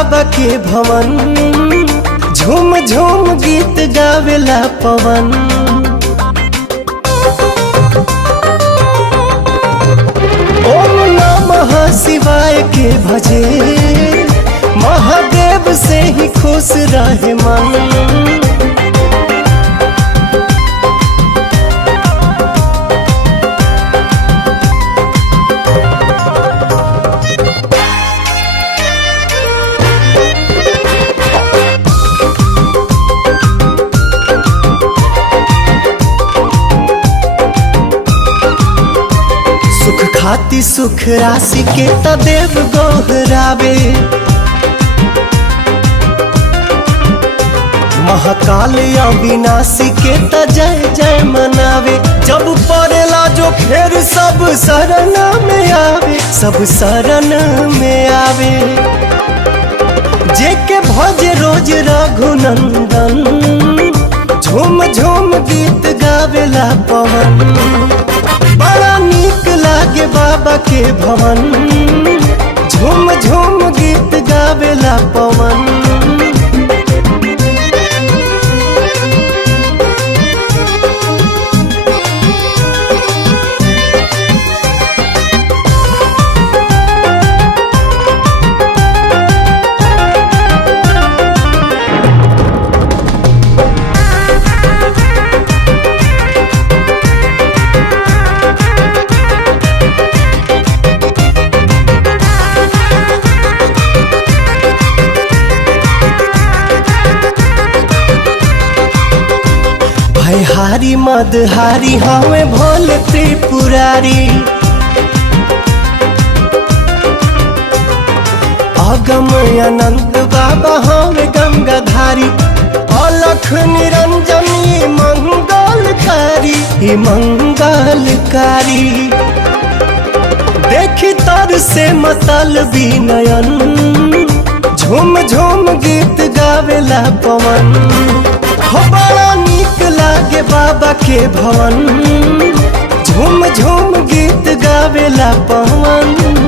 बाबा के भवन, झूम झूम गीत गावेला पवन। ओम नमः शिवाय के भजे, महादेव से ही खुश रहे मन। सुख खाती सुख राशि के तदेव गोहरावे, महाकाल अविनाशी के त जय जय मनावे। जब पड़ेला जो खेर सब शरण में आवे, सब शरण में आवे। जे के भजे रोज रघुनंदन, झूम झूम गीत गावेला पवन। बड़ा नीक लागे बाबा के भवन, झूम झूम गीत गावेला पवन। हारी मदहारी हमें भोले त्रिपुरारी, अगम अनंत बाबा हमें गंगाधारी। अलख निरंजनी मंगलकारी, मंगलकारी। देखी तर से मतलबी नयन, झूम झूम गीत गावेला पवन। हो बड़ा नीक लागे बाबा के भवन, झूम झूम गीत गावेला पवन।